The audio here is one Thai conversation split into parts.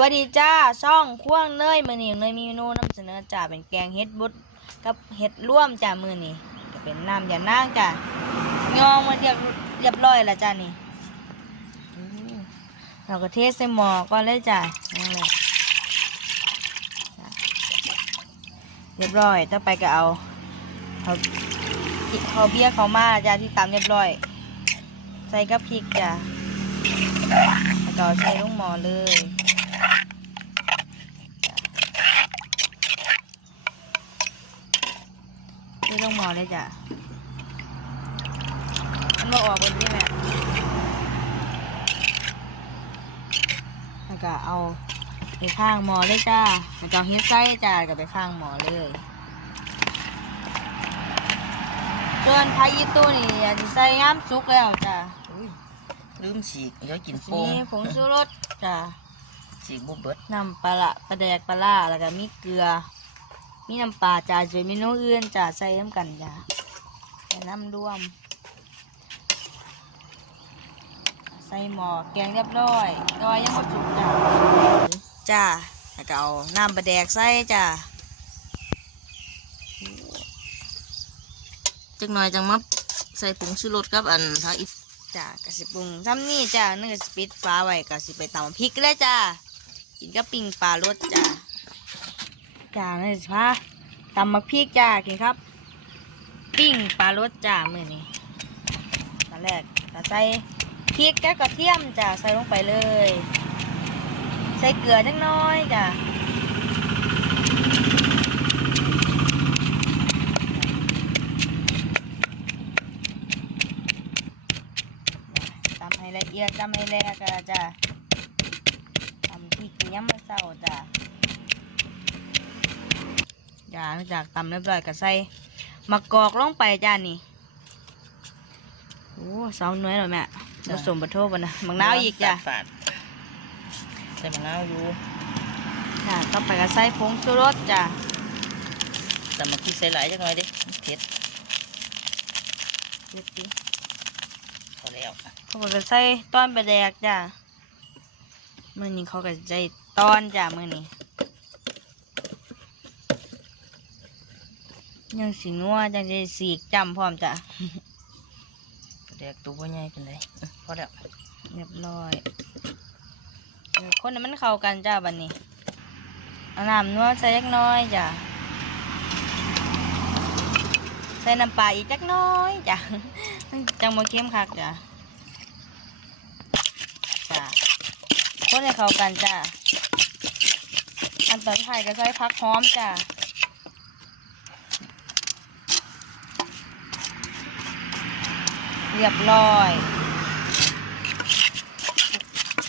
วัสดีจ้าช่องควงเนยมือนี้เนยมีเมนูนำเสนอจ้าเป็นแกงเห็ดบุดกับเห็ดร่วมจ้ามือนี้ก็เป็นน้ำยานางจ้ายองมาเรียบเรียบร้อยแล้วจ้านี่อู้เราก็เทใส่หม้อก่อนเลยจ้านั่นแหละเรียบร้อยต่อไปก็เอาเอาเอาเบี้ยเขามาจ้าที่ตามเรียบร้อย ใส่กับพริกจ้าแล้วก็เอใส่ลงหม้อเลย นี่ต้องหมอเลยจ้ะ มันบอกออกบนนี้แม่แล้วก็เอาไปข้างหมอเลยจ้าแล้วก็เอาเฮ็ดไส้จ้ากับไปข้างหมอเลยส่วนพายีตู้นี่อันนี้ใส่ย้ำซุกแล้วจ้าอุ้ยลืมฉีกเดี๋ยวกินโป่นี่งผงชูรสจ้าฉีกบุบเบิดน้ำปลาละปลาแดกปลาล่าแล้วก็มีเกลือ มีน้ำปลาจ้าสวนเมนูอื่นจ้าใส่น้ำกันจ้าใส่น้ำร่วม ใส่หม้อแกงเรียบร้อยก็ยังหมดจุกจ้าจ้าแล้วก็เอาน้ำปลาแดกใส่จ้าจักหน่อยจังมาใส่ผงชูรสกับอันทาอิจ้ากะสิปรุงซ้ำนี่จ้านึ่งกะสิปิดฟ้าไว้กะสิไปตำพริกเลยจ้ากินกับปิ้งปลารสจ้า จ้านี่สิพาตำมักพริกจ้ากินครับ ปิ้งปลารสจ้ามือนี้ตอนแรกก็ใส่พริกกับกระเทียมจ้าใส่ลงไปเลย ใส่เกลือจักหน้อยจ้าตำให้ละเอียดตำให้แหลกจ้าจ้าทำพริกเนี้ยมมาเศร้าจ้ะ จ้าหลังจากตำเรียบร้อยก็ใส่มะกอกลงไปจ้านี่โอ้สองหน่วยแล้วแม่ผสมปะโทบนะมะนาวอีกจ้ะฝาดใส่มะนาวอยู่จ้ะต่อไปก็ใส่ผงชูรสจ้ะแต่มาคิดใส่หลายจังหน่อยดิเผ็ดเดี๋ยวสิพอแล้วเขาก็ใส่ต้อนปลาแดกจ้ะมือนี้เขาก็ใส่ต้อนจ้ะมือนี้ ยังสีนัวจังจะสีกจำพร้อมจ้ะแดกตัวบ่ใหญ่เป็นไรพอแล้วเรียบร้อยเออคนนั้นมันเข้ากันจ้าบันนี้เอาน้ำนัวใส่เล็กน้อยจ้ะใส่น้ำปลาอีกจักหน้อยจ้ะจังมาเข้มคักจ้ะจ้ะคนให้เข้ากันจ้ะอันต่อท้ายก็ใส่ผักหอมจ้ะ เรียบร้อย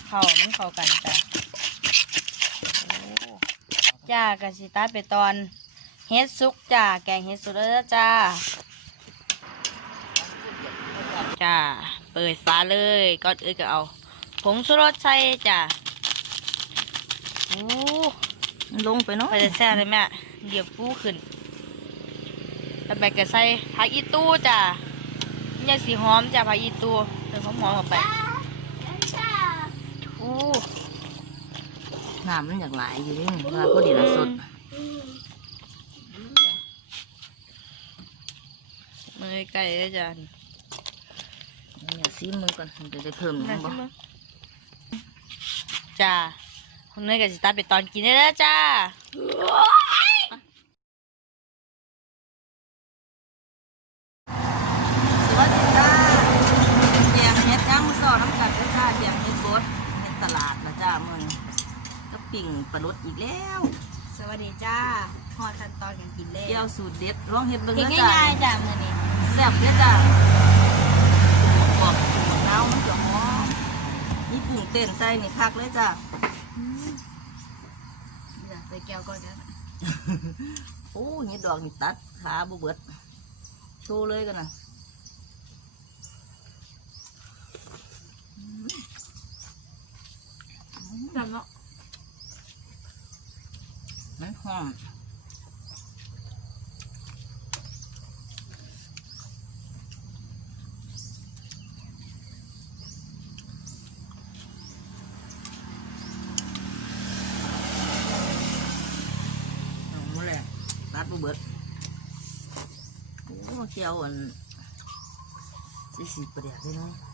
เข้ามันเข้ากันจ้ะโอ้จ้ากะสิตาไปตอนเฮ็ดซุกจ้าแกงเฮ็ดซุกแล้วจ้าจ้าเปิดฝาเลยก่อนอื่นก็เอาผงชูรสใส่จ้าโอ้ลงไปเนาะไปจะแซ่บเลยแม่เดี๋ยวฟูขึ้นแล้วไปก็ใส่ผักอีตู้จ้า มันยังสีหอมจ้าผักอีตู้เติมหอมๆเข้าไปโอ้น้ำมันอยากหลายอยู่ดิเวลาพอดีละสดมือไก่เลยจ้ะอยากซีมือก่อนเดี๋ยวจะเพิ่มหยังบ่จ้าคุณเนยกับสิตาไปตอนกินได้แล้วจ้า สวัสดีจ้าแกงเฮ็ดย่างมือซอน้ำกัดด้วยจ้าแกงเฮ็ดบดเฮ็ดตลาดละจ้ามื้อนี้ก็ ปิ่งปลาลดอีกแล้วสวัสดีจ้าพอขั้นตอนกันกินเลยเกี่ยวสูตรเด็ดลองเฮ็ดเบิ่งเพียงนะจ้าง่ายๆจ้ามือนี้แซ่บเด้อจ้าบอกมะนาวมันจะหอมนี่กุ้งเต้นใส่นี่คักเลยจ้าเดี๋ยวใส่แก้วก่อนนะโอ้ยนี่ดอกนี่ตัดขาบ่เบิดโชว์เลยกันนะจำเนาะ มันหอมตัดบ่เบิดโอ้เกี่ยวอันสิสิประเดี๋ยวพี่น้อ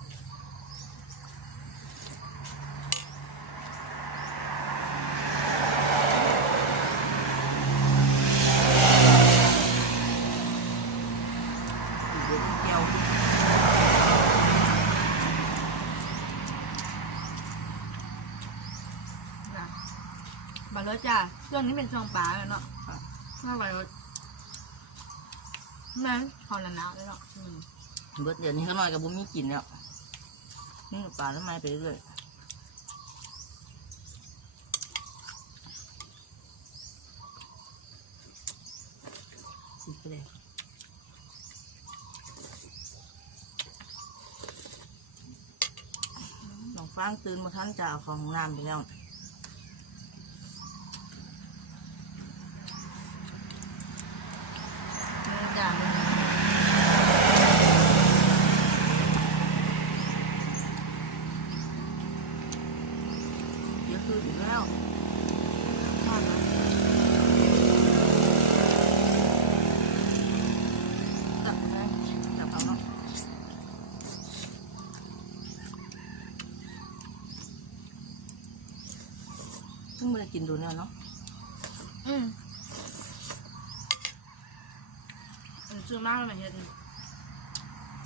บัตรรถจ้าช่วงนี้เป็นช่วงปลาแล้วเนาะค่ะไม่บัตรรถแม่นพอละหนาวแล้วเนาะอืมเบิดเดี๋ยวนี้เขาหน่อยกับบุมีกินแล้วนี่ปลาแล้วไม้ไปเรื่อยสิไปเลยน้องฟางตื่นมาทันจะเอาของน้ำไปแล้ว นี่จ้า เดี๋ยวคืออีกแล้วทอดนะจับนะจับเอาเนาะเพิ่งไม่ได้กินดูเนี่ยเนาะอืมมันชื่อมากเลยเฮ็ด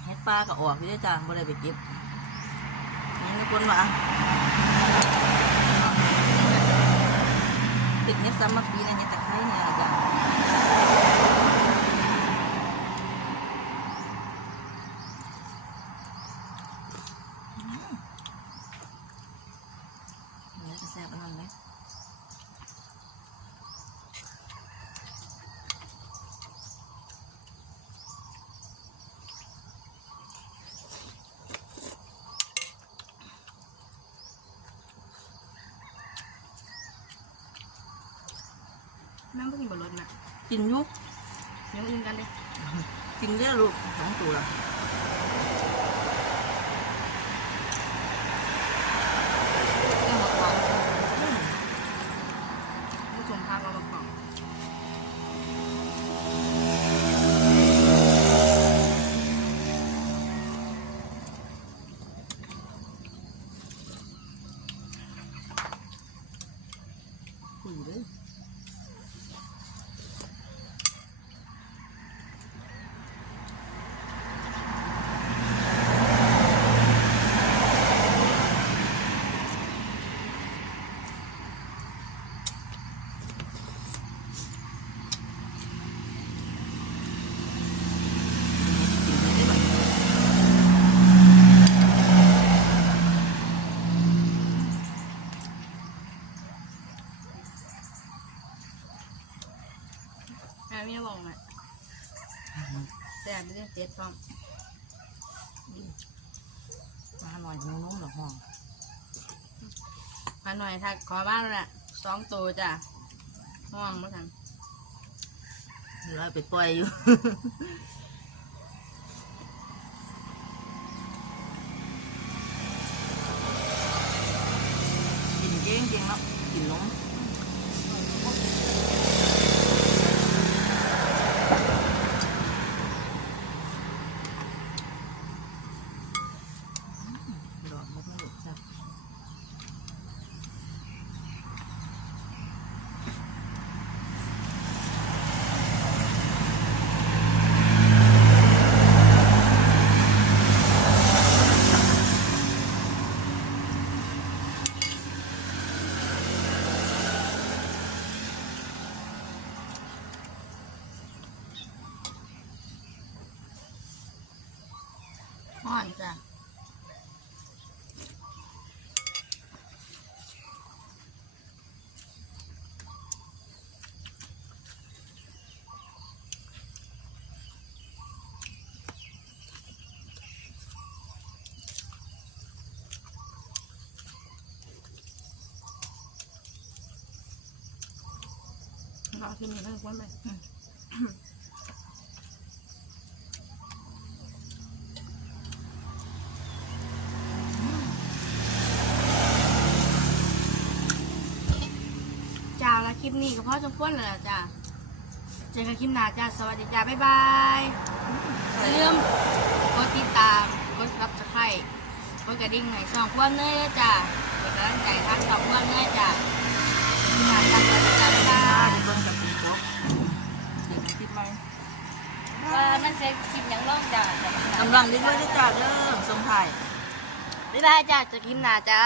เฮ็ดปลาก็ออกที่ได้จ้าไม่ได้ไปเก็บนี่มีคนว่า ติดเฮ็ดซ้ำมักปีนะเฮ็ดตะไคร้เนี่ยจ้ะเนื้อจะแซ่บอันนั้นไหม แม่งก็กินบัตรรถนะกินอยุกเดี๋ยวอื่นกันเลยกินได้ลูกสองตัวเรื่องมะกอกผู้ชมภาพว่ามะกอก แม่ไม่บอกอะแต่ไม่ได้เจ็ดพร้อมมาหน่อยนุ่มๆหรอกห้องมาหน่อยถ้าขอบ้านแล้วน่ะสองตัวจ้ะห่วงมาทันเราไปปล่อยอยู่กินเก่งเก่งเนาะกินนม อกินอีล้วว่ามจ้คลิปนี้กับพ่อจงพ้นเลยจ้าเจอกันคลิปหน้าจ้าสวัสดีจ้าบ๊ายบายอย่าลืมกดติดตามกดรับสไครต์กดกระดิ่งหน่อยสองพวนเลยจ้าเป็นกำลังใจทักงสองพวนเลยจ้า ว่ามันเซ็กินยังร่องจ่ากำลังดิ้นด้วยจ้าเด้อสมไผ่บ๊ายบายจ้าจะกินหนาจ้า